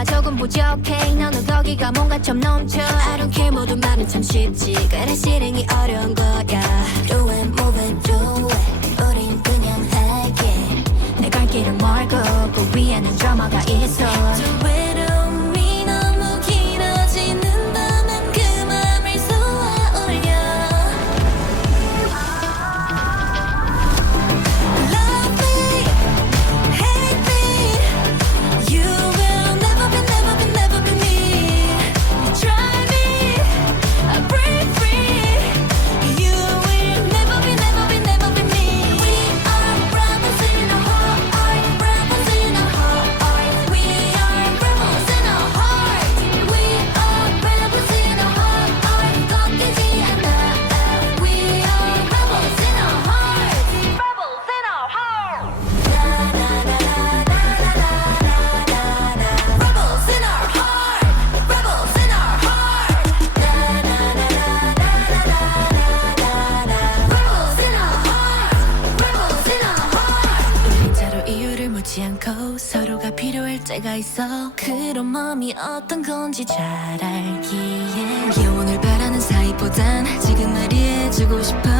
뭔가 조금 부족해. 너는 거기가 뭔가 좀 넘쳐. I don't care. 모든 말은 참 쉽지. 그래 실행이 어려운 거야. Do it move it do it. 우린 그냥 할게. 내갈 길을 멀고 그 위에는 드라마가 있어. Do it. 묻지 않고 서로가 필요할 때가 있어. 그런 마음이 어떤 건지 잘 알기에. 영원을 바라는 사이보단 지금 말이해주고 싶어.